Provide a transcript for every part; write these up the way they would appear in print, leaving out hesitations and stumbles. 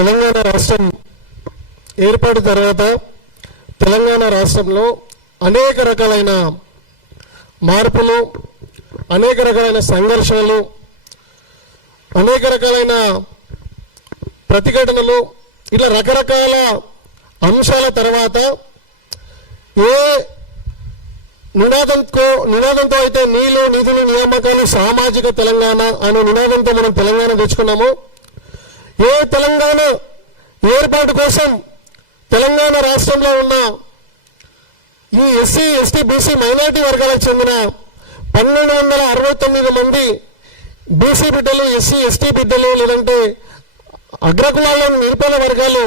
తెలంగాణ రాష్ట్రం ఏర్పాటు తర్వాత తెలంగాణ రాష్ట్రంలో అనేక రకాలైన మార్పులు, అనేక రకాలైన సంఘర్షణలు, అనేక రకాలైన ప్రతిఘటనలు, ఇలా రకరకాల అంశాల తర్వాత ఏ నినాదంతో అయితే నీళ్లు, నిధులు, నియామకాలు, సామాజిక తెలంగాణ అనే నినాదంతో మనం తెలంగాణ తెచ్చుకున్నాము. ఏ తెలంగాణ ఏర్పాటు కోసం తెలంగాణ రాష్ట్రంలో ఉన్న ఈ ఎస్సీ, ఎస్టీ, బీసీ, మైనారిటీ వర్గాలకు చెందిన 1269 మంది బీసీ బిడ్డలు, ఎస్సీ, ఎస్టీ బిడ్డలు, లేదంటే అగ్రకులాల్లోని నిరుపేద వర్గాలు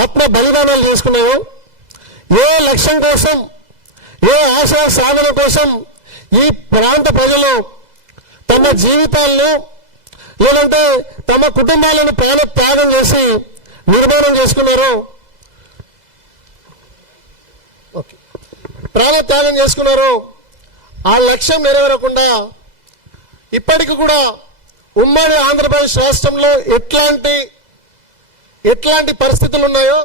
ఆత్మ బలిదానాలు చేసుకున్నాయో, ఏ లక్ష్యం కోసం, ఏ ఆశయ సాధన కోసం ఈ ప్రాంత ప్రజలు తమ జీవితాలను లేదంటే తమ కుటుంబాలను ప్రాణ త్యాగం చేసి నిర్మాణం చేసుకున్నారో, ప్రాణత్యాగం చేసుకున్నారో ఆ లక్ష్యం నెరవేరకుండా ఇప్పటికి కూడా ఉమ్మడి ఆంధ్రప్రదేశ్ రాష్ట్రంలో ఎట్లాంటి పరిస్థితులు ఉన్నాయో,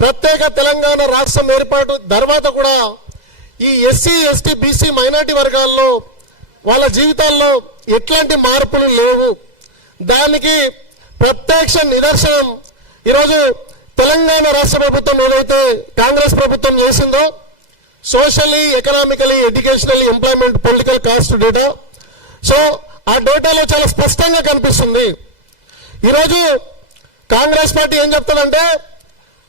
ప్రత్యేక తెలంగాణ రాష్ట్రం ఏర్పాటు తర్వాత కూడా ఈ ఎస్సీ, ఎస్టీ, బీసీ, మైనారిటీ వర్గాల్లో వాళ్ళ జీవితాల్లో ఎట్లాంటి మార్పులు లేవు. దానికి ప్రత్యక్ష నిదర్శనం ఈరోజు తెలంగాణ రాష్ట్ర ప్రభుత్వం ఏదైతే కాంగ్రెస్ ప్రభుత్వం చేసిందో socially, economically, educationally, employment, political cost data. So ఆ డేటాలో చాలా స్పష్టంగా కనిపిస్తుంది. ఈరోజు కాంగ్రెస్ పార్టీ ఏం చెప్తుందంటే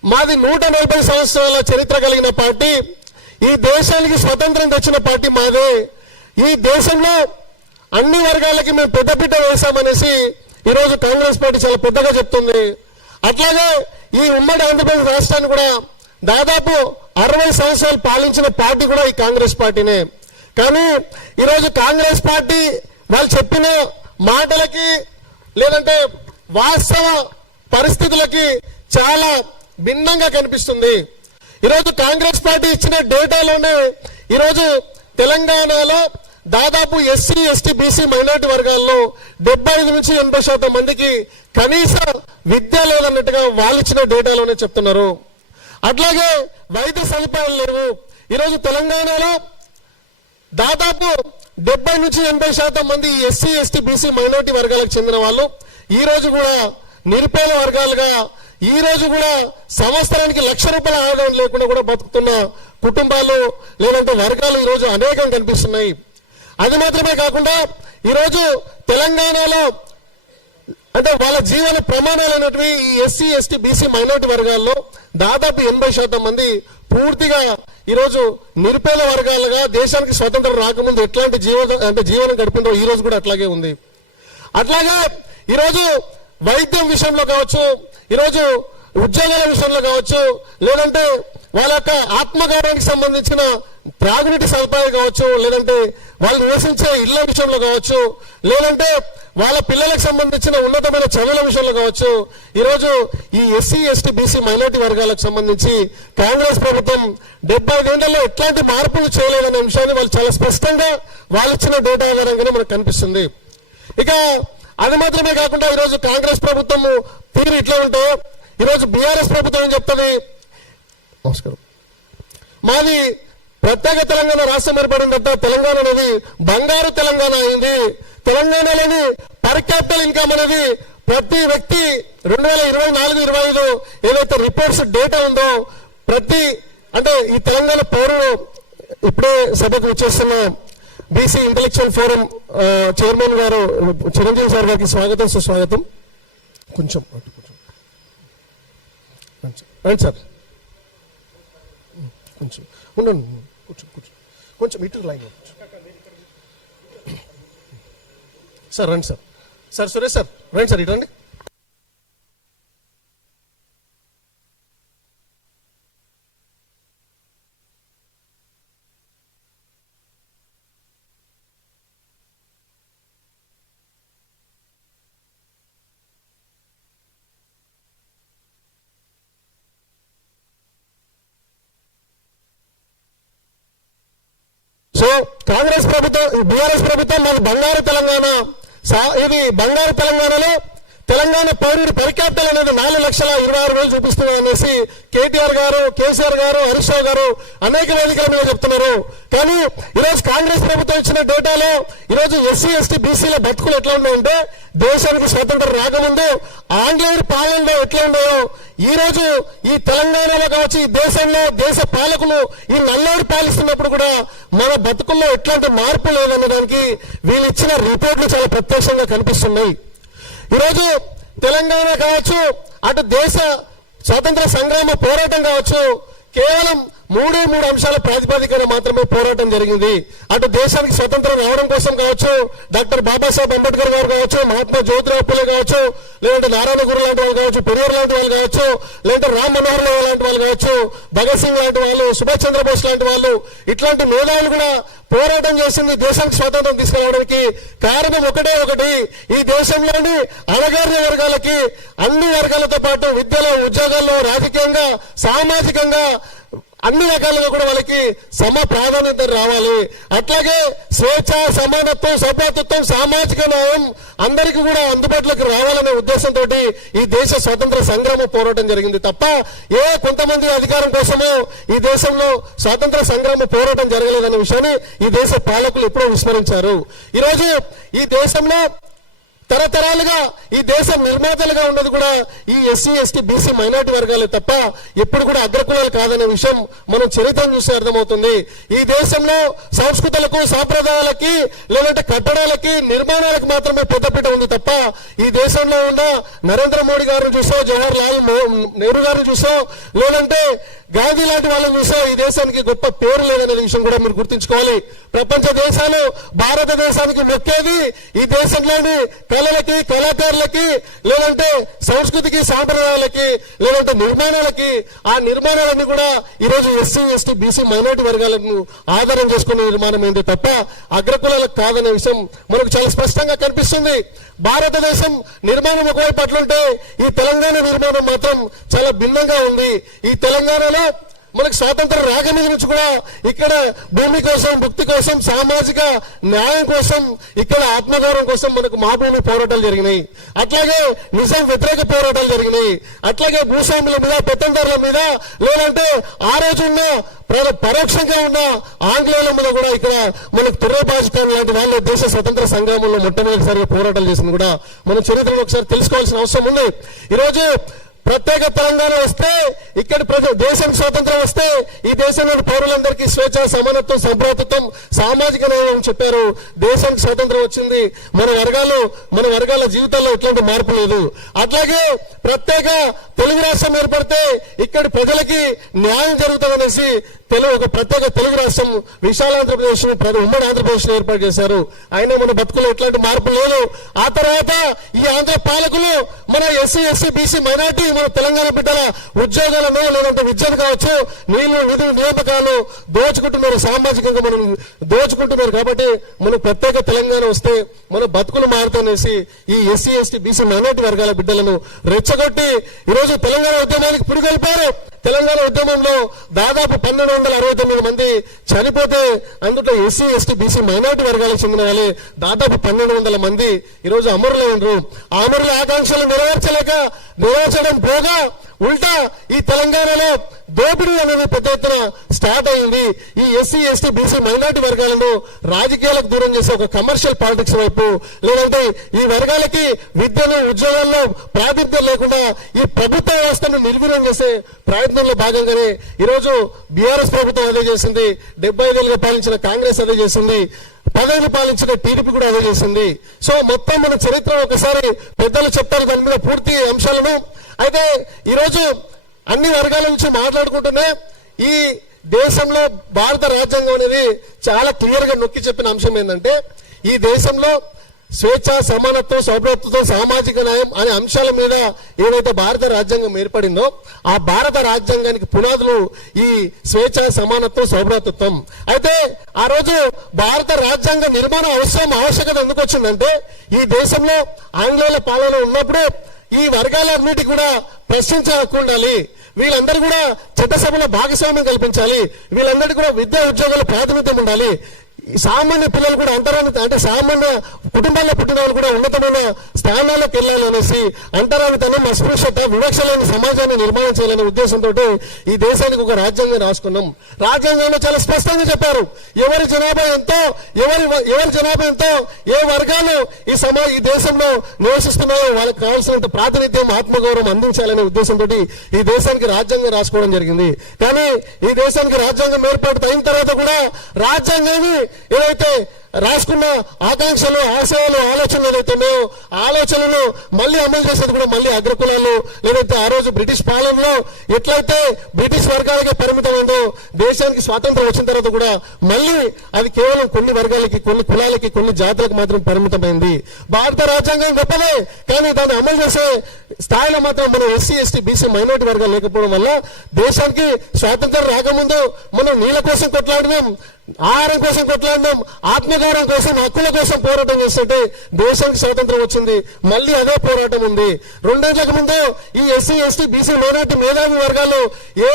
మాది 140 సంవత్సరాల చరిత్ర కలిగిన పార్టీ, ఈ దేశానికి స్వతంత్రం తెచ్చిన పార్టీ మాదే, ఈ దేశంలో అన్ని వర్గాలకి మేము పెద్దపీట వేశామనేసి ఈరోజు కాంగ్రెస్ పార్టీ చాలా పెద్దగా చెప్తుంది. అట్లాగే ఈ ఉమ్మడి ఆంధ్రప్రదేశ్ రాష్ట్రాన్ని కూడా దాదాపు 60 సంవత్సరాలు పాలించిన పార్టీ కూడా ఈ కాంగ్రెస్ పార్టీనే. కానీ ఈరోజు కాంగ్రెస్ పార్టీ వాళ్ళు చెప్పిన మాటలకి లేదంటే వాస్తవ పరిస్థితులకి చాలా భిన్నంగా కనిపిస్తుంది. ఈరోజు కాంగ్రెస్ పార్టీ ఇచ్చిన డేటాలోనే ఈరోజు తెలంగాణలో దాదాపు ఎస్సీ, ఎస్టీ, బీసీ, మైనారిటీ వర్గాల్లో 75 నుంచి 80% మందికి కనీస విద్య లేదన్నట్టుగా వాళ్ళు ఇచ్చిన డేటాలోనే చెప్తున్నారు. అట్లాగే వైద్య సదుపాయాలు లేవు. ఈరోజు తెలంగాణలో దాదాపు 70 నుంచి 80% మంది ఎస్సీ, ఎస్టీ, బీసీ, మైనారిటీ వర్గాలకు చెందిన వాళ్ళు ఈ రోజు కూడా నిరుపేద వర్గాలుగా, ఈ రోజు కూడా సంవత్సరానికి ₹1,00,000 ఆదాయం లేకుండా కూడా బతుకుతున్న కుటుంబాలు లేదంటే వర్గాలు ఈరోజు అనేకం కనిపిస్తున్నాయి. అది మాత్రమే కాకుండా ఈరోజు తెలంగాణలో అంటే వాళ్ళ జీవన ప్రమాణాలు అనేటివి ఈ ఎస్సీ, ఎస్టీ, బీసీ, మైనారిటీ వర్గాల్లో దాదాపు 80% మంది పూర్తిగా ఈరోజు నిరుపేద వర్గాలుగా దేశానికి స్వతంత్రం రాకముందు ఎట్లాంటి జీవనం గడిపిందో ఈ రోజు కూడా అట్లాగే ఉంది. అట్లాగే ఈరోజు వైద్యం విషయంలో కావచ్చు, ఈరోజు ఉద్యోగాల విషయంలో కావచ్చు, లేదంటే వాళ్ళ యొక్క ఆత్మగౌరవానికి సంబంధించిన త్రాగునీటి సదుపాయాలు కావచ్చు, లేదంటే వాళ్ళు నివసించే ఇళ్ల విషయంలో కావచ్చు, లేదంటే వాళ్ళ పిల్లలకు సంబంధించిన ఉన్నతమైన చదువుల విషయంలో కావచ్చు, ఈరోజు ఈ ఎస్సీ, ఎస్టీ, బీసీ, మైనారిటీ వర్గాలకు సంబంధించి కాంగ్రెస్ ప్రభుత్వం 75 ఏళ్లలో ఎట్లాంటి మార్పులు చేయలేదనే అంశాన్ని వాళ్ళు చాలా స్పష్టంగా వాళ్ళు ఇచ్చిన డేటా ఆధారంగానే మనకు కనిపిస్తుంది. ఇక అది మాత్రమే కాకుండా ఈరోజు కాంగ్రెస్ ప్రభుత్వం తీరు ఇట్లా ఉంటే ఈరోజు బీఆర్ఎస్ ప్రభుత్వం ఏం చెప్తుంది, నమస్కారం, మాది ప్రత్యేక తెలంగాణ రాష్ట్రం ఏర్పడిన తర్వాత తెలంగాణ అనేది బంగారు తెలంగాణ అయింది. తెలంగాణలోని పర్ క్యాపిటల్ ఇన్కమ్ అనేది ప్రతి వ్యక్తి 2024-25 ఏదైతే రిపోర్ట్స్ డేటా ఉందో అంటే ఈ తెలంగాణ పౌరులు ఇప్పుడే సభకు వచ్చేస్తున్న బీసీ ఇంటెలెక్చువల్ ఫోరం చైర్మన్ గారు చిరంజీవి సార్ గారికి స్వాగతం, సుస్వాగతం. కొంచెం రండి సార్, కొంచెం ఉండండి, కొంచెం ఇటు లైన్ సార్, రండి సార్. సార్ సురేష్ సార్ రండి సార్, ఇటు రండి. సో కాంగ్రెస్ ప్రభుత్వం, బీఆర్ఎస్ ప్రభుత్వం మాది బంగారు తెలంగాణ, ఇది బంగారు తెలంగాణలో తెలంగాణ పౌరుడి పర్ క్యాపిటల్ అనేది 4,26,000 చూపిస్తున్నారు అనేసి కేటీఆర్ గారు, కేసీఆర్ గారు, హరీష్ రావు గారు అనేక వేదికల మీద చెప్తున్నారు. కానీ ఈరోజు కాంగ్రెస్ ప్రభుత్వం ఇచ్చిన డేటాలో ఈరోజు ఎస్సీ ఎస్టీ బీసీల బతుకులు ఎట్లా ఉన్నాయంటే దేశానికి స్వతంత్రం రాకముందు ఆంగ్లేయుడి పాలనలో ఎట్లా ఉన్నాయో ఈ రోజు ఈ తెలంగాణలో కావచ్చు, ఈ దేశంలో దేశ పాలకులు ఈ నల్లోడు పాలిస్తున్నప్పుడు కూడా మన బతుకుల్లో ఎట్లాంటి మార్పు లేదనడానికి వీళ్ళు ఇచ్చిన రిపోర్ట్లు చాలా ప్రత్యక్షంగా కనిపిస్తున్నాయి. ఈరోజు తెలంగాణ కావచ్చు, అటు దేశ స్వాతంత్ర సంగ్రామ పోరాటం కావచ్చు, కేవలం 3 అంశాల ప్రాతిపదికన మాత్రమే పోరాటం జరిగింది. అటు దేశానికి స్వతంత్రం రావడం కోసం కావచ్చు, డాక్టర్ బాబాసాహెబ్ అంబేద్కర్ గారు కావచ్చు, మహాత్మా జ్యోతిరావు పూలే కావచ్చు, లేదంటే నారాయణ గురు లాంటి వాళ్ళు కావచ్చు, పెరియార్ లాంటి వాళ్ళు కావచ్చు, లేదంటే రామ్ మనోహర్ లాల్ లాంటి వాళ్ళు కావచ్చు, భగత్ సింగ్ లాంటి వాళ్ళు, సుభాష్ చంద్రబోస్ లాంటి వాళ్ళు, ఇట్లాంటి మేధావులు కూడా పోరాటం చేసింది దేశానికి స్వాతంత్రం తీసుకురావడానికి. కారణం ఒకటి, ఈ దేశంలోని అణగారిన వర్గాలకి అన్ని వర్గాలతో పాటు విద్యలో, ఉద్యోగాల్లో, రాజకీయంగా, సామాజికంగా అన్ని రకాలుగా కూడా వాళ్ళకి సమ ప్రాధాన్యత రావాలి. అట్లాగే స్వేచ్ఛ, సమానత్వం, సౌభ్రాతృత్వం, సామాజిక న్యాయం అందరికీ కూడా అందుబాటులోకి రావాలనే ఉద్దేశంతో ఈ దేశ స్వాతంత్ర సంగ్రామ పోరాటం జరిగింది తప్ప కొంతమంది అధికారం కోసమో ఈ దేశంలో స్వాతంత్ర సంగ్రామ పోరాటం జరగలేదనే విషయాన్ని ఈ దేశ పాలకులు ఎప్పుడో విస్మరించారు. ఈరోజు ఈ దేశంలో తరతరాలుగా ఈ దేశం నిర్మాతలుగా ఉన్నది కూడా ఈ ఎస్సీ ఎస్టీ బీసీ మైనార్టీ వర్గాలే తప్ప ఎప్పుడు కూడా అగ్రకులాలు కాదనే విషయం మనం చరిత్రను చూస్తే అర్థమవుతుంది. ఈ దేశంలో సంస్కృతులకు, సాంప్రదాయాలకి, లేదంటే కట్టడాలకి, నిర్మాణాలకు మాత్రమే పెద్దపీట ఉంది తప్ప ఈ దేశంలో ఉన్న నరేంద్ర మోడీ గారిని చూసో, జవహర్ లాల్ నెహ్రూ గారిని చూసో, లేదంటే గాంధీ లాంటి వాళ్ళని చూసో ఈ దేశానికి గొప్ప పేరు లేదనే విషయం కూడా మీరు గుర్తుంచుకోవాలి. ప్రపంచ దేశాలు భారతదేశానికి మొక్కేది ఈ దేశంలోని కళలకి, కళాకారులకి, లేదంటే సంస్కృతికి, సాంప్రదాయాలకి, లేదంటే నిర్మాణాలకి. ఆ నిర్మాణాలన్నీ కూడా ఈరోజు ఎస్సీ ఎస్టీ బీసీ మైనార్టీ వర్గాలను ఆధారం చేసుకునే నిర్మాణం ఏంటి తప్ప అగ్రకులాలకు కాదనే విషయం మనకు చాలా స్పష్టంగా కనిపిస్తుంది. భారతదేశం నిర్మాణం ఒకవైపు అట్లుంటే ఈ తెలంగాణ నిర్మాణం మాత్రం చాలా భిన్నంగా ఉంది. ఈ తెలంగాణలో మనకు స్వాతంత్రం రాకముందు నుంచి కూడా ఇక్కడ భూమి కోసం, భుక్తి కోసం, సామాజిక న్యాయం కోసం, ఇక్కడ ఆత్మగౌరవం కోసం మనకు మా భూమి పోరాటాలు జరిగినాయి. అట్లాగే నిజాం వ్యతిరేక పోరాటాలు జరిగినాయి. అట్లాగే భూస్వాముల మీద, పెత్తందారుల మీద, లేదంటే ఆ రోజు ఉన్న పరోక్షంగా ఉన్న ఆంగ్లేయుల మీద కూడా ఇక్కడ మనకు తుర్రబాజుతో లాంటి వాళ్ళు దేశ స్వతంత్ర సంగ్రామంలో మొట్టమొదటిసారిగా పోరాటాలు చేసింది కూడా మనం చరిత్రలో ఒకసారి తెలుసుకోవాల్సిన అవసరం ఉంది. ఈరోజు ప్రత్యేక తెలంగాణ వస్తే, ఇక్కడ దేశం స్వాతంత్రం వస్తే ఈ దేశంలోని పౌరులందరికీ స్వేచ్ఛ, సమానత్వం, సౌభ్రాతృత్వం, సామాజిక న్యాయం చెప్పారు. దేశానికి స్వాతంత్రం వచ్చింది, మన వర్గాల జీవితాల్లో ఎట్లాంటి మార్పు లేదు. అట్లాగే ప్రత్యేక తెలుగు రాష్ట్రం ఏర్పడితే ఇక్కడి ప్రజలకి న్యాయం జరుగుతుందనేసి ఒక ప్రత్యేక తెలుగు రాష్ట్రం విశాలాంధ్రప్రదేశ్, ఉమ్మడి ఆంధ్రప్రదేశ్ ఏర్పాటు చేశారు. అయినా మన బతుకులు ఎట్లాంటి మార్పు లేదు. ఆ తర్వాత ఈ ఆంధ్ర పాలకులు మన ఎస్సీ ఎస్సీ బీసీ మైనార్టీ, మన తెలంగాణ బిడ్డల ఉద్యోగాలను, లేదంటే విద్యను కావచ్చు, నిధుల నియామకాలు దోచుకుంటున్నారు, సామాజికంగా మనం దోచుకుంటున్నారు. కాబట్టి మనం ప్రత్యేక తెలంగాణ వస్తే మన బతుకులు మారుతానేసి ఈ ఎస్సీ ఎస్టీ బీసీ మైనార్టీ వర్గాల బిడ్డలను రెచ్చగొట్టి ఈరోజు తెలంగాణ ఉద్యమానికి పురుగొల్పారు. తెలంగాణ ఉద్యమంలో దాదాపు 1269 మంది చనిపోతే అందులో ఎస్సీ ఎస్టీ బీసీ మైనార్టీ వర్గాలకు చెందిన వాళ్ళే దాదాపు 1200 మంది ఈరోజు అమరులైనరు. ఆ అమరుల ఆకాంక్షలు నెరవేర్చడం పోగా ఉల్టా ఈ తెలంగాణలో దోపిడీ అనేది పెద్ద ఎత్తున స్టార్ట్ అయింది. ఈ ఎస్సీ ఎస్టీ బీసీ మైనార్టీ వర్గాలను రాజకీయాలకు దూరం చేసే ఒక కమర్షియల్ పాలిటిక్స్ వైపు, లేదంటే ఈ వర్గాలకి విద్యను, ఉద్యోగాల్లో ప్రాతినిధ్యం లేకుండా ఈ ప్రభుత్వ వ్యవస్థను నిర్వీర్యం చేసే ప్రయత్నంలో భాగంగానే ఈరోజు బీఆర్ఎస్ ప్రభుత్వం అదే చేసింది, 75 ఏళ్ళుగా పాలించిన కాంగ్రెస్ అదే చేసింది, 10 ఏళ్ళు పాలించిన టీడీపీ కూడా అదే చేసింది. సో మొత్తం మన చరిత్ర ఒకసారి పెద్దలు చెప్తారు దాని మీద పూర్తి అంశాలను. అయితే ఈరోజు అన్ని వర్గాల నుంచి మాట్లాడుకుంటూనే ఈ దేశంలో భారత రాజ్యాంగం అనేది చాలా క్లియర్ గా నొక్కి చెప్పిన అంశం ఏంటంటే ఈ దేశంలో స్వేచ్ఛ, సమానత్వం, సౌభ్రాతృత్వం, సామాజిక న్యాయం అనే అంశాల మీద ఏదైతే భారత రాజ్యాంగం ఏర్పడిందో ఆ భారత రాజ్యాంగానికి పునాదులు ఈ స్వేచ్ఛ, సమానత్వం, సౌభ్రాతృత్వం. అయితే ఆ రోజు భారత రాజ్యాంగ నిర్మాణ ఆవశ్యకత ఎందుకు వచ్చిందంటే ఈ దేశంలో ఆంగ్లేయుల పాలన ఉన్నప్పుడు ఈ వర్గాలన్నిటి కూడా ప్రశ్నించే హక్కు ఉండాలి, వీళ్ళందరూ కూడా చట్టసభలో భాగస్వామ్యం కల్పించాలి, వీళ్ళందరికీ కూడా విద్యా ఉద్యోగాల ప్రాతినిధ్యం ఉండాలి. సామాన్య పిల్లలు కూడా అంటే సామాన్య కుటుంబాల్లో పుట్టిన వాళ్ళు కూడా ఉన్నతమైన స్థానాలకు వెళ్ళాలనేసి అంటరానితనం, అస్పృశ్యత, వివక్ష లేని సమాజాన్ని నిర్మాణం చేయాలనే ఉద్దేశంతో ఈ దేశానికి ఒక రాజ్యాంగం రాసుకున్నాం. రాజ్యాంగంలో చాలా స్పష్టంగా చెప్పారు ఎవరి జనాభా ఎంతో, ఏ వర్గాలు ఈ దేశంలో నివసిస్తున్నాయో వాళ్ళకి కావాల్సినంత ప్రాతినిధ్యం, ఆత్మగౌరవం అందించాలనే ఉద్దేశంతో ఈ దేశానికి రాజ్యాంగం రాసుకోవడం జరిగింది. కానీ ఈ దేశానికి రాజ్యాంగం ఏర్పాటు అయిన తర్వాత కూడా రాజ్యాంగాన్ని ఏదైతే రాసుకున్న ఆకాంక్షలు, ఆశయాలు, ఆలోచనలు ఏదైతున్నాయో ఆలోచనలను మళ్ళీ అమలు చేసేది కూడా మళ్ళీ అగ్రకులాలు, లేదైతే ఆ రోజు బ్రిటిష్ పాలనలో ఎట్లయితే బ్రిటిష్ వర్గాలకే పరిమితమైందో దేశానికి స్వాతంత్రం వచ్చిన తర్వాత కూడా మళ్ళీ అది కేవలం కొన్ని వర్గాలకి, కొన్ని కులాలకి, కొన్ని జాతులకు మాత్రం పరిమితమైంది. భారత రాజ్యాంగం గొప్పదే, కానీ దాన్ని అమలు చేసే స్థాయిలో మాత్రం మనం ఎస్సీ, ఎస్టీ, బీసీ, మైనారిటీ వర్గాలు లేకపోవడం వల్ల దేశానికి స్వాతంత్రం రాకముందు మనం నీళ్ళ కోసం కొట్లాడినాం, ఆహారం కోసం కొట్లాడినాం, ఆత్మగౌరవం కోసం, హక్కుల కోసం పోరాటం చేస్తుంటే దేశానికి స్వాతంత్రం వచ్చింది. మళ్ళీ అదే పోరాటం ఉంది. 2 ఏళ్లకు ముందు ఈ ఎస్సీ, ఎస్టీ, బీసీ, మైనారిటీ, మేధావి వర్గాలు ఏ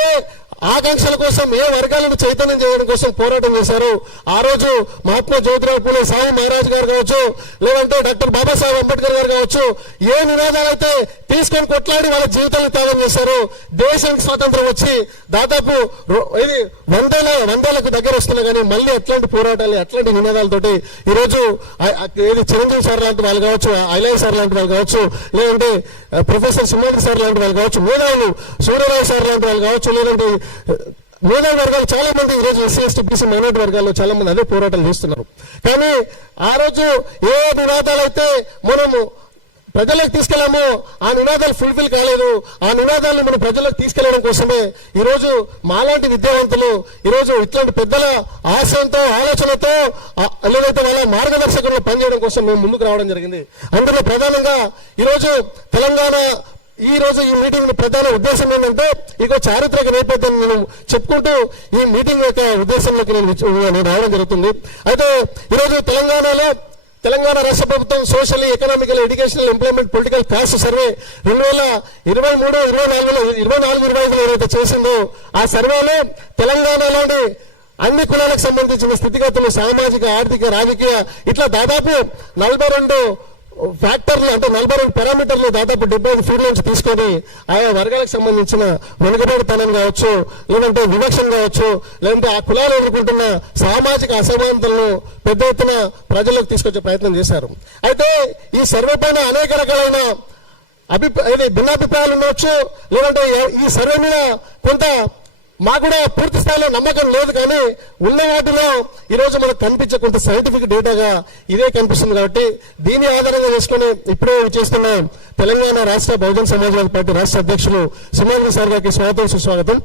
ఆకాంక్షల కోసం, ఏ వర్గాలను చైతన్యం చేయడం కోసం పోరాటం చేశారు. ఆ రోజు మహాత్మా జ్యోతిరావు పూలే, సాహు మహారాజ్ గారు కావచ్చు, లేదంటే డాక్టర్ బాబాసాహెబ్ అంబేద్కర్ గారు కావచ్చు, ఏ నినాదాలు అయితే తీసుకొని కొట్లాడి వాళ్ళ జీవితాలను త్యాగం చేశారు. దేశానికి స్వాతంత్రం వచ్చి దాదాపు ఇది వందేళ్లకు దగ్గర వస్తున్నా కానీ మళ్ళీ అట్లాంటి పోరాటాలు, అట్లాంటి నినాదాలతోటి ఈరోజు ఏది చిరంజీవి సార్ లాంటి వాళ్ళు కావచ్చు, ఐలయ్య సార్ లాంటి వాళ్ళు కావచ్చు, లేదంటే ప్రొఫెసర్ సింహాద్రి సార్ లాంటి వాళ్ళు కావచ్చు, మేధావులు సూర్యరావు సార్ లాంటి వాళ్ళు కావచ్చు, లేదంటే మేధావి వర్గాలు చాలా మంది ఈరోజు ఎస్సీ, ఎస్టీ, బీసీ, మైనారిటీ వర్గాల్లో చాలా మంది అదే పోరాటాలు చేస్తున్నారు. కానీ ఆ రోజు ఏ నినాదాలు అయితే మనము ప్రజలకు తీసుకెళ్ళామో ఆ నినాదాలు ఫుల్ఫిల్ కాలేదు. ఆ నినాదాలను మనం ప్రజలకు తీసుకెళ్లడం కోసమే ఈరోజు మాలాంటి విద్యావంతులు ఈరోజు ఇట్లాంటి పెద్దల ఆశయంతో, ఆలోచనతో, లేదైతే వాళ్ళ మార్గదర్శకంలో పనిచేయడం కోసం మేము ముందుకు రావడం జరిగింది. అందులో ప్రధానంగా ఈరోజు ఈ మీటింగ్ ప్రధాన ఉద్దేశం ఏంటంటే ఇక చారిత్రక నేపథ్యం నేను చెప్పుకుంటూ ఈ మీటింగ్ యొక్క ఉద్దేశంలోకి నేను రావడం జరుగుతుంది. అయితే ఈరోజు తెలంగాణ రాష్ట్ర ప్రభుత్వం social, economical, educational, employment, political caste survey 2023-24-25 ఏదైతే చేసిందో ఆ సర్వేలో తెలంగాణలోని అన్ని కులాలకు సంబంధించిన స్థితిగతులు, సామాజిక, ఆర్థిక, రాజకీయ ఇట్లా దాదాపు 42 ఫ్యాక్టర్లు, అంటే 42 పారామీటర్లు దాదాపు 75 ఫీట్ల నుంచి తీసుకొని ఆయా వర్గాలకు సంబంధించిన వెనుకబడితనం కావచ్చు, లేదంటే వివక్షం కావచ్చు, లేదంటే ఆ కులాలు ఎదుర్కొంటున్న సామాజిక అసమానతలను పెద్ద ఎత్తున ప్రజలకు తీసుకొచ్చే ప్రయత్నం చేశారు. అయితే ఈ సర్వే పైన అనేక రకాలైన భిన్నాభిప్రాయాలు ఉండవచ్చు, లేదంటే ఈ సర్వే మీద కొంత మాకు కూడా పూర్తి స్థాయిలో నమ్మకం లేదు. కానీ ఉన్న వాటిలో ఈరోజు మనకు కనిపించే కొంత సైంటిఫిక్ డేటాగా ఇదే కనిపిస్తుంది. కాబట్టి దీని ఆధారంగా చేసుకుని ఇప్పుడే చేస్తున్న తెలంగాణ రాష్ట్ర బహుజన సమాజ్వాదీ పార్టీ రాష్ట్ర అధ్యక్షులు సింహాద్రి సార్ గారికి స్వాగతం, సుస్వాగతం.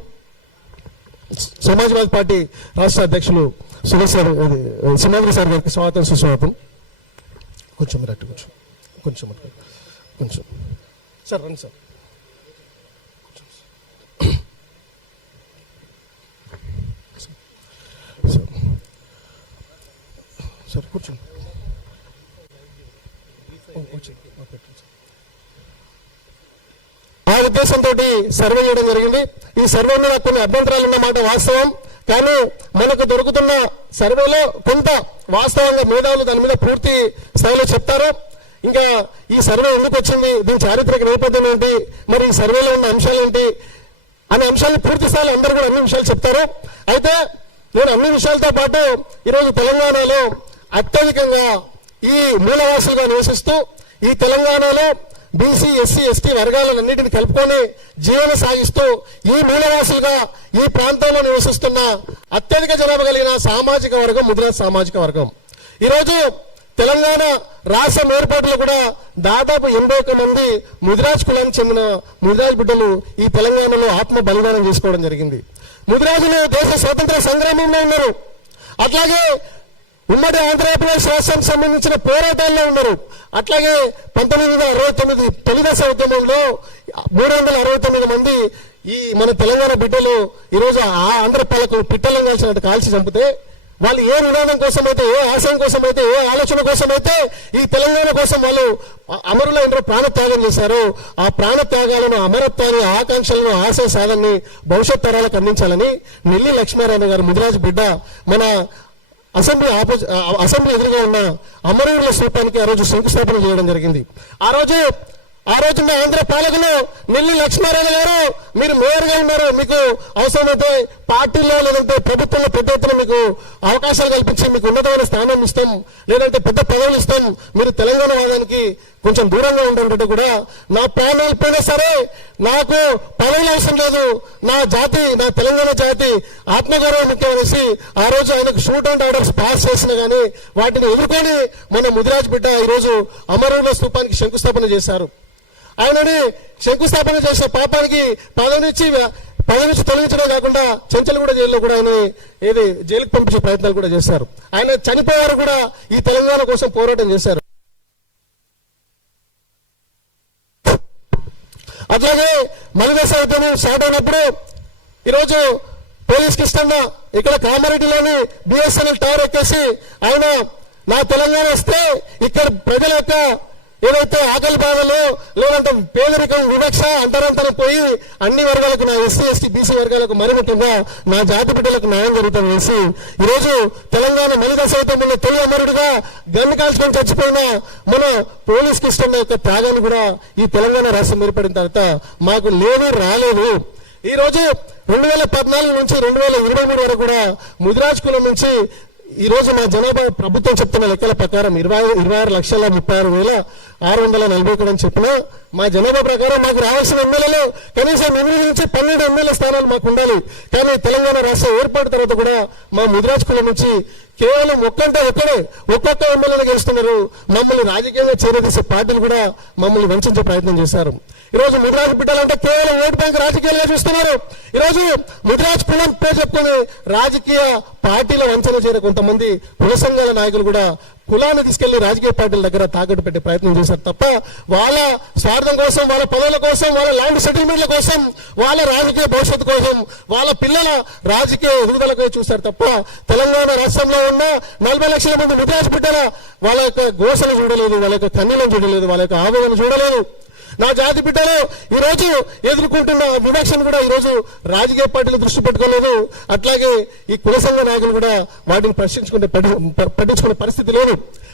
సమాజ్వాదీ పార్టీ రాష్ట్ర అధ్యక్షులు సింహాద్రి సార్ గారికి స్వాగతం, సుస్వాగతం. కొంచెం సార్ రండి సార్. సార్ కూర్చోండి. ఆ ఉద్దేశంతో సర్వే చేయడం జరిగింది. ఈ సర్వే మీద కొన్ని అభ్యంతరాలు ఉన్నమాట వాస్తవం. కానీ మనకు దొరుకుతున్న సర్వేలో కొంత వాస్తవంగా మేధావులు దాని మీద పూర్తి స్థాయిలో చెప్తారు. ఇంకా ఈ సర్వే ఎందుకు వచ్చింది, దీని చారిత్రక నేపథ్యం ఏంటి, మరి ఈ సర్వేలో ఉన్న అంశాలు ఏంటి అనే అంశాలను పూర్తి స్థాయిలో అందరూ కూడా అన్ని విషయాలు చెప్తారు. అయితే నేను అన్ని విషయాలతో పాటు ఈరోజు తెలంగాణలో అత్యధికంగా ఈ మూలవాసులుగా నివసిస్తూ ఈ తెలంగాణలో బీసీ, ఎస్సీ, ఎస్టీ వర్గాలన్నింటినీ కలుపుకొని జీవన సాగిస్తూ ఈ మూలవాసులుగా ఈ ప్రాంతంలో నివసిస్తున్న అత్యధిక జనాభా కలిగిన సామాజిక వర్గం ముదిరాజ్ సామాజిక వర్గం. ఈరోజు తెలంగాణ రాష్ట్రం ఏర్పాటులో కూడా దాదాపు 81 మంది ముదిరాజ్ కులానికి చెందిన ముదిరాజ్ బిడ్డలు ఈ తెలంగాణలో ఆత్మ బలిదానం చేసుకోవడం జరిగింది. ముదిరాజులు దేశ స్వాతంత్ర సంగ్రామంలో ఉన్నారు. అట్లాగే ఉమ్మడి ఆంధ్రప్రదేశ్ రాష్ట్రానికి సంబంధించిన పోరాటాల్లో ఉన్నారు. అట్లాగే 1969 తొలిదశ ఉద్యమంలో 369 మంది ఈ మన తెలంగాణ బిడ్డలు ఈరోజు ఆ ఆంధ్ర పాలకు పిట్టలను కాల్చినట్టు కాల్చి చంపితే వాళ్ళు ఏ నినాదం కోసం అయితే, ఏ ఆశయం కోసం అయితే, ఏ ఆలోచన కోసం అయితే ఈ తెలంగాణ కోసం వాళ్ళు అమరులైన ప్రాణత్యాగం చేశారు. ఆ ప్రాణత్యాగాలను, అమరత్వాన్ని, ఆకాంక్షలను, ఆశయ సాధనని భవిష్యత్ తరాలకు అందించాలని నెల్లి లక్ష్మీనారాయణ గారు ముదిరాజు బిడ్డ మన అసెంబ్లీ ఎదురుగా ఉన్న అమరవీరుల స్థూపానికి ఆ రోజు శంకుస్థాపన చేయడం జరిగింది. ఆ రోజు మా ఆంధ్ర పాలకులు నెల్లి లక్ష్మారాయణ గారు, మీరు మేయర్గా ఉన్నారు, మీకు అవసరమైతే పార్టీలో లేదంటే ప్రభుత్వంలో పెద్ద ఎత్తున మీకు అవకాశాలు కల్పించి మీకు ఉన్నతమైన స్థానం ఇస్తాం, లేదంటే పెద్ద పదవులు ఇస్తాం, మీరు తెలంగాణ వాదానికి కొంచెం దూరంగా ఉండాలంటే కూడా నా ప్రాణాలు పోయినా సరే నాకు పదవులు అవసరం లేదు, నా తెలంగాణ జాతి ఆత్మగౌరవం ముఖ్యమనేసి ఆ రోజు ఆయనకు షూట్ అండ్ ఆర్డర్స్ పాస్ చేసినా గానీ వాటిని ఎదుర్కొని మన ముదిరాజ్ బిడ్డ ఈరోజు అమరవీరుల స్థూపానికి శంకుస్థాపన చేశారు. ఆయనని శంకుస్థాపన చేసిన పాపానికి పదవి నుంచి తొలగించడం కాకుండా చెంచలగూడ జైల్లో కూడా ఆయన జైలుకు పంపించే ప్రయత్నాలు కూడా చేశారు. ఆయన చనిపోయారు కూడా ఈ తెలంగాణ కోసం పోరాటం చేశారు. అట్లాగే మలిదశ ఉద్యమం స్టార్ట్ అయినప్పుడు ఈరోజు పోలీస్ కృష్ణన్న ఇక్కడ కామారెడ్డిలోని బిఎస్ఎన్ఎల్ టవర్ ఎక్కేసి ఆయన నా తెలంగాణ వస్తే ఇక్కడ ప్రజల యొక్క ఏదైతే ఆకలి బాధలు లేదంటే పేదరికం వివక్ష అంతరంతరం పోయి అన్ని వర్గాలకు, నా ఎస్సీ ఎస్టీ బీసీ వర్గాలకు మరి ముఖ్యంగా నా జాతి బిడ్డలకు న్యాయం జరుగుతుంది వేసి ఈరోజు తెలంగాణ మలిదశ ఉద్యమంలో తొలి అమరుడుగా గన్ను కాల్చుకొని చచ్చిపోయిన మన పోలీస్ కృష్ణ యొక్క త్యాగాన్ని కూడా ఈ తెలంగాణ రాష్ట్రం ఏర్పడిన తర్వాత మాకు రాలేదు. ఈ రోజు 2014 నుంచి 2023 వరకు కూడా ముదిరాజ్ కులం నుంచి ఈ రోజు మా జనాభా ప్రభుత్వం చెప్తున్న లెక్కల ప్రకారం 26,36,641 అని చెప్పిన మా జనాభా ప్రకారం మాకు రావాల్సిన ఎమ్మెల్యేలు కనీసం 8 నుంచి 12 ఎమ్మెల్యే స్థానాలు మాకు ఉండాలి. కానీ తెలంగాణ రాష్ట్రం ఏర్పడిన తర్వాత కూడా మా ముదిరాజ్ కులం నుంచి కేవలం ఒక్కొక్క ఎమ్మెల్యేలు గెలుస్తున్నారు. మమ్మల్ని రాజకీయంగా చేరదీసే పార్టీలు కూడా మమ్మల్ని వంచే ప్రయత్నం చేశారు. ఈరోజు ముదిరాజ్ బిడ్డలంటే కేవలం ఓటు బ్యాంక్ రాజకీయాలుగా చూస్తున్నారు. ఈరోజు ముదిరాజ్ కులం పేరు చెప్పుకుని రాజకీయ పార్టీల వంచన చేరే కొంతమంది కుల సంఘాల నాయకులు కూడా కులాన్ని తీసుకెళ్లి రాజకీయ పార్టీల దగ్గర తాకట్టు పెట్టే ప్రయత్నం చేశారు తప్ప వాళ్ళ స్వార్థం కోసం, వాళ్ళ పదవుల కోసం, వాళ్ళ ల్యాండ్ సెటిల్మెంట్ల కోసం, వాళ్ళ రాజకీయ భవిష్యత్తు కోసం, వాళ్ళ పిల్లల రాజకీయ ఎదుగుదలకు చూశారు తప్ప తెలంగాణ రాష్ట్రంలో ఉన్న 40 లక్షల మంది ముదిరాజ్ బిడ్డల వాళ్ళ యొక్క గోసను చూడలేదు, వాళ్ళ యొక్క కన్నీలను చూడలేదు, వాళ్ళ యొక్క ఆవేదన చూడలేదు. నా జాతి బిడ్డలు ఈరోజు ఎదుర్కొంటున్న వివక్షను కూడా ఈరోజు రాజకీయ పార్టీలు దృష్టి పెట్టుకోలేదు. అట్లాగే ఈ కుల సంఘ నాయకులు కూడా వాటిని పట్టించుకునే పరిస్థితి లేదు.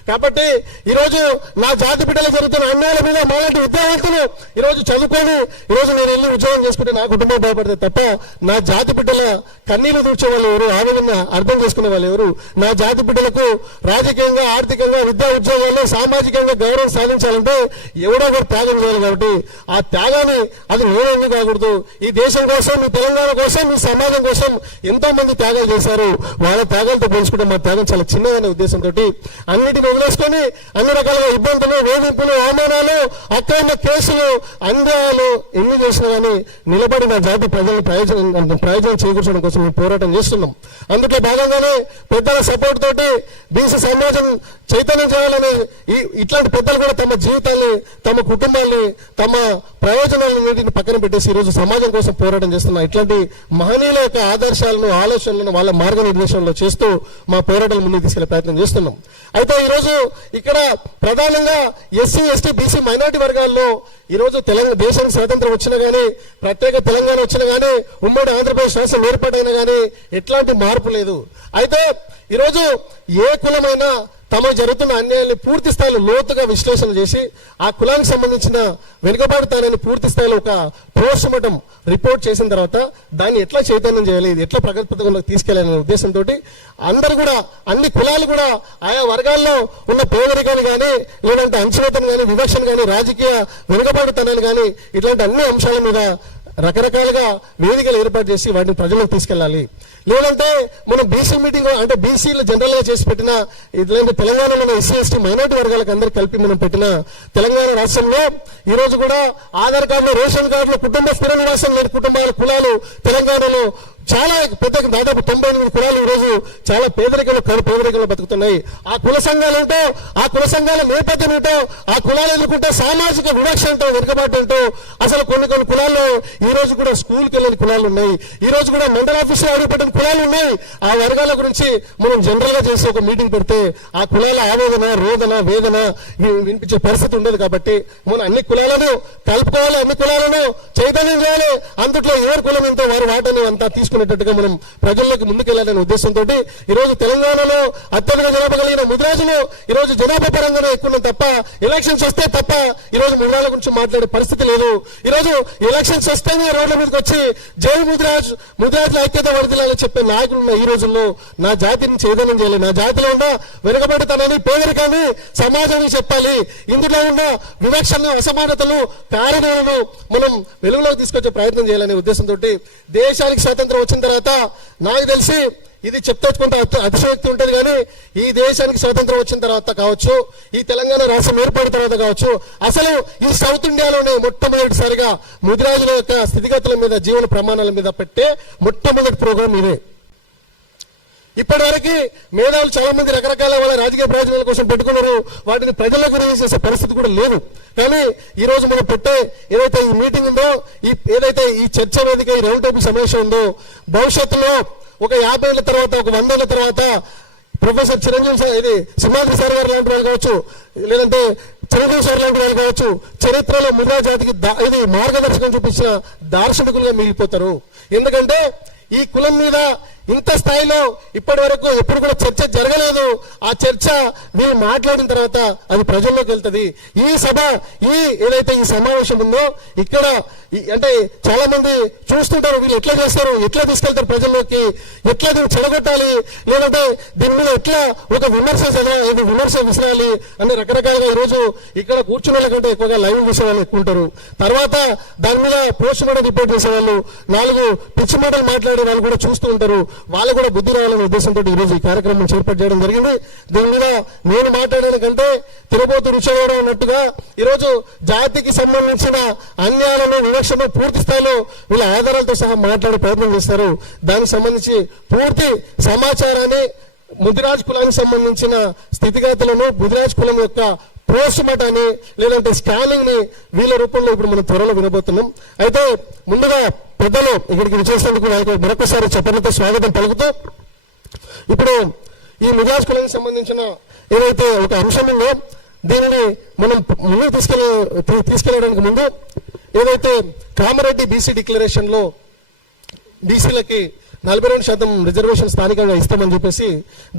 కాబట్టి ఈరోజు నా జాతి బిడ్డలు జరుగుతున్న అన్యాయాల మీద మాలాంటి విద్యావంతులు ఈరోజు చదువుకొని ఈరోజు నేను వెళ్ళి ఉద్యోగం చేసుకుంటే నా కుటుంబం భయపడితే తప్ప నా జాతి బిడ్డల కన్నీళ్లు దూర్చే వాళ్ళు ఎవరు, ఆవేదన అర్థం చేసుకునే వాళ్ళు ఎవరు? నా జాతి బిడ్డలకు రాజకీయంగా, ఆర్థికంగా, విద్యా ఉద్యోగాల్లో సామాజికంగా గౌరవం సాధించాలంటే ఎవడో ఒకరు త్యాగం చేయాలి. కాబట్టి ఆ త్యాగాన్ని అది నేనేందుకు కాకూడదు. ఈ దేశం కోసం, ఈ తెలంగాణ కోసం, ఈ సమాజం కోసం ఎంతో మంది త్యాగాలు చేశారు. వాళ్ళ త్యాగాలతో పోల్చుకుంటే మా త్యాగం చాలా చిన్నదనే ఉద్దేశంతో అన్నిటిని వదిలేసుకొని అన్ని రకాలుగా ఇబ్బందులు, వేధింపులు, అవమానాలు, అక్రమ కేసులు, అన్యాయాలు ఎన్ని చేసినా కానీ నిలబడి నా జాతి ప్రజలను ప్రయోజనం చేకూర్చడం కోసం మేము పోరాటం చేస్తున్నాం. అందులో భాగంగానే పెద్దల సపోర్ట్ తోటి బీసీ సమాజం చైతన్యం చేయాలని ఇట్లాంటి పెద్దలు కూడా తమ జీవితాన్ని, తమ కుటుంబాన్ని, తమ ప్రయోజనాలన్నింటిని పక్కన పెట్టేసి ఈరోజు సమాజం కోసం పోరాటం చేస్తున్న ఇట్లాంటి మహనీయుల యొక్క ఆదర్శాలను, ఆలోచనలను వాళ్ళ మార్గనిర్దేశంలో చేస్తూ మా పోరాటాలు ముందుకు తీసుకెళ్లే ప్రయత్నం చేస్తున్నాం. అయితే ఈరోజు ఇక్కడ ప్రధానంగా ఎస్సీ, ఎస్టీ, బీసీ, మైనారిటీ వర్గాల్లో ఈరోజు దేశానికి స్వాతంత్రం వచ్చినా గానీ, ప్రత్యేక తెలంగాణ వచ్చినా గానీ, ఉమ్మడి ఆంధ్రప్రదేశ్ రాష్ట్రం ఏర్పాటైనా గానీ ఎట్లాంటి మార్పు లేదు. అయితే ఈరోజు ఏ కులమైనా తమ జరుగుతున్న అన్యాయాన్ని పూర్తి స్థాయిలో లోతుగా విశ్లేషణ చేసి ఆ కులానికి సంబంధించిన వెనుకబాటుతనాన్ని పూర్తి స్థాయిలో ఒక పోస్ట్మార్టం రిపోర్ట్ చేసిన తర్వాత దాన్ని ఎట్లా చైతన్యం చేయాలి, ఎట్లా ప్రగతి పథకంలోకి తీసుకెళ్లాలనే ఉద్దేశంతో అందరూ కూడా, అన్ని కులాలు కూడా ఆయా వర్గాల్లో ఉన్న పేదరికాన్ని కానీ, లేదంటే అంచువేతను కానీ, వివక్షను కానీ, రాజకీయ వెనుకబాటుతనాన్ని కానీ ఇట్లాంటి అన్ని అంశాల మీద రకరకాలుగా వేదికలు ఏర్పాటు చేసి వాటిని ప్రజలకు తీసుకెళ్లాలి. లేదంటే మనం బీసీ మీటింగ్ అంటే బీసీలు జనరల్ గా చేసి పెట్టిన ఇట్లాంటి తెలంగాణలో ఎస్సీ, ఎస్టీ, మైనారిటీ వర్గాలకు అందరూ కలిపి మనం పెట్టిన తెలంగాణ రాష్ట్రంలో ఈ రోజు కూడా ఆధార్ కార్డులు, రేషన్ కార్డులు, కుటుంబ స్థిర నివాసం లేని కుటుంబాల కులాలు తెలంగాణలో చాలా పెద్ద, దాదాపు 98 కులాలు ఈరోజు చాలా పేదరికంలో బతుకుతున్నాయి. ఆ కుల సంఘాలు ఏంటో, ఆ కుల సంఘాల నేపథ్యం ఏంటో, ఆ కులాలు ఎదుర్కొంటే సామాజిక వివక్ష ఏంటో, వెనుకబాటు ఏంటో, అసలు కొన్ని కులాల్లో ఈ రోజు కూడా స్కూల్కి వెళ్ళిన కులాలు ఉన్నాయి, ఈ రోజు కూడా మండల ఆఫీసులో అడుగుపెట్టిన కులాలు ఉన్నాయి. ఆ వర్గాల గురించి మనం జనరల్ గా చేసి ఒక మీటింగ్ పెడితే ఆ కులాల ఆవేదన, రోదన, వేదన వినిపించే పరిస్థితి ఉండదు. కాబట్టి మనం అన్ని కులాలను కలుపుకోవాలి, అన్ని కులాలను చైతన్యం చేయాలి. అందుట్లో ఎవరి కులం ఎంతో వారి వాటని అంతా తీసుకుని తీసుకునేటట్టుగా మనం ప్రజల్లోకి ముందుకెళ్లాలనే ఉద్దేశంతో ఈరోజు తెలంగాణలో అత్యధిక జనాభా కలిగిన ముదిరాజులు ఈరోజు జనాభా పరంగానే ఎక్కువ తప్ప ఎలక్షన్స్ వస్తే తప్ప ఈరోజు ముదిరాజుల గురించి మాట్లాడే పరిస్థితి లేదు. ఈరోజు ఎలక్షన్స్ వస్తేనే రోడ్ల మీదకి వచ్చి జై ముదిరాజుల ఐక్యత వర్ధిల్లాలని చెప్పే నాయకులు ఉన్న ఈ రోజుల్లో నా జాతిని ఛేదనం చేయాలి, నా జాతిలో ఉన్న వెనుకబడితనాన్ని పేదరికాన్ని సమాజానికి చెప్పాలి, ఇందులో ఉన్న వివక్షను అసమానతలు కారణాలను మనం వెలుగులోకి తీసుకొచ్చే ప్రయత్నం చేయాలనే ఉద్దేశంతో దేశానికి స్వాతంత్రం వచ్చిన తర్వాత నాకు తెలిసి ఇది చెప్తే కొంత అతిశయోక్తి ఉంటుంది, కానీ ఈ దేశానికి స్వాతంత్రం వచ్చిన తర్వాత కావచ్చు, ఈ తెలంగాణ రాష్ట్రం ఏర్పడిన తర్వాత కావచ్చు, అసలు ఈ సౌత్ ఇండియాలోనే మొట్టమొదటిసారిగా ముదిరాజుల యొక్క స్థితిగతుల మీద జీవన ప్రమాణాల మీద పెట్టే మొట్టమొదటి ప్రోగ్రాం ఇదే. ఇప్పటి వరకు మేధావులు చాలా మంది రకరకాల వాళ్ళ రాజకీయ ప్రయోజనాల కోసం పెట్టుకున్నారు, వాటిని ప్రజలకు రిలీజ్ చేసే పరిస్థితి కూడా లేదు. కానీ ఈ రోజు మనం పెట్టే ఏదైతే ఈ మీటింగ్ ఉందో, ఏదైతే ఈ చర్చ వేదిక, ఈ రౌండ్ టేబుల్ సమావేశం ఉందో, భవిష్యత్తులో ఒక 50 ఏళ్ల తర్వాత, ఒక 100 ఏళ్ల తర్వాత ప్రొఫెసర్ చిరంజీవి ఇది సింహాద్రి సార్ గారు లాంటి వాళ్ళు కావచ్చు, లేదంటే చిరంజీవి సార్ లాంటి వాళ్ళు కావచ్చు, చరిత్రలో ముద్రా జాతికి ఇది మార్గదర్శకం చూపించిన దార్శనికులుగా మిగిలిపోతారు. ఎందుకంటే ఈ కులం మీద ఇంత స్థాయిలో ఇప్పటి వరకు ఎప్పుడు కూడా చర్చ జరగలేదు. ఆ చర్చ వీళ్ళు మాట్లాడిన తర్వాత అది ప్రజల్లోకి వెళ్తుంది. ఈ సభ ఏదైతే ఈ సమావేశం ఉందో ఇక్కడ అంటే చాలా మంది చూస్తుంటారు, వీళ్ళు ఎట్లా చేస్తారు, ఎట్లా తీసుకెళ్తారు ప్రజల్లోకి, ఎట్లా దీన్ని చెడగొట్టాలి, లేదంటే దీని మీద ఎట్లా ఒక విమర్శ విసరాలి అని రకరకాలుగా ఈరోజు ఇక్కడ కూర్చున్న వాళ్ళకంటే ఎక్కువగా లైవ్ చూసే వాళ్ళు ఎక్కువ ఉంటారు. తర్వాత దాని మీద పోస్ట్ మార్టం రిపోర్ట్ చేసే వాళ్ళు, 4 పిచ్చి మాటలు మాట్లాడే వాళ్ళు కూడా చూస్తూ ఉంటారు. వాళ్ళు కూడా బుద్ధి రావాలనే ఉద్దేశంతో ఈరోజు ఈ కార్యక్రమం ఏర్పాటు చేయడం జరిగింది. దీని మీద నేను మాట్లాడడానికంటే తిరగబోతు రుచిగా ఉన్నట్టుగా ఈరోజు జాతికి సంబంధించిన అన్యాయాలను వివక్షను పూర్తి స్థాయిలో వీళ్ళ ఆధారాలతో సహా మాట్లాడే ప్రయత్నం చేస్తారు. దానికి సంబంధించి పూర్తి సమాచారాన్ని, ముదిరాజ్ కులానికి సంబంధించిన స్థితిగతులను, ముదిరాజ్ కులం యొక్క పోస్ట్ మార్టాన్ని లేదంటే స్కానింగ్ ని వీళ్ళ రూపంలో ఇప్పుడు మనం త్వరలో వినబోతున్నాం. అయితే ముందుగా పెద్దలు ఇక్కడికి విచ్చేసినందుకు వాళ్ళకి మరొకసారి చెప్పడంతో స్వాగతం పలుకుతూ, ఇప్పుడు ఈ ముదిరాజ్ కులానికి సంబంధించిన ఏదైతే ఒక అంశం ఉందో దీనిని మనం ముందుకు తీసుకెళ్ళడానికి ముందు ఏదైతే కామారెడ్డి బీసీ డిక్లరేషన్ లో బీసీలకి 42% రిజర్వేషన్ స్థానికంగా ఇస్తామని చెప్పేసి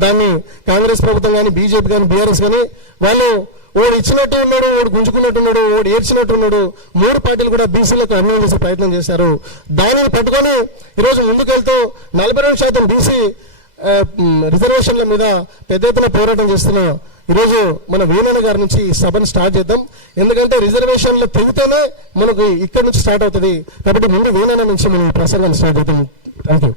దాన్ని కాంగ్రెస్ ప్రభుత్వం కానీ, బీజేపీ కానీ, బీఆర్ఎస్ కానీ వాళ్ళు ఓడు ఇచ్చినట్టు ఉన్నాడు, ఓడు గుంజుకున్నట్టు ఉన్నాడు, ఓడు ఏడ్చినట్టు ఉన్నాడు, 3 పార్టీలు కూడా బీసీలకు అన్యాయం చేసే ప్రయత్నం చేశారు. దానిని పట్టుకొని ఈరోజు ముందుకెళ్తూ 42% బీసీ రిజర్వేషన్ల మీద పెద్ద ఎత్తున పోరాటం చేస్తున్న ఈరోజు మన వీణన్న గారి నుంచి సభను స్టార్ట్ చేద్దాం. ఎందుకంటే రిజర్వేషన్లు తెగితేనే మనకు ఇక్కడ నుంచి స్టార్ట్ అవుతుంది. కాబట్టి ముందు వీణన్న నుంచి మనం ప్రసంగాన్ని స్టార్ట్ అవుతాం. Thank you.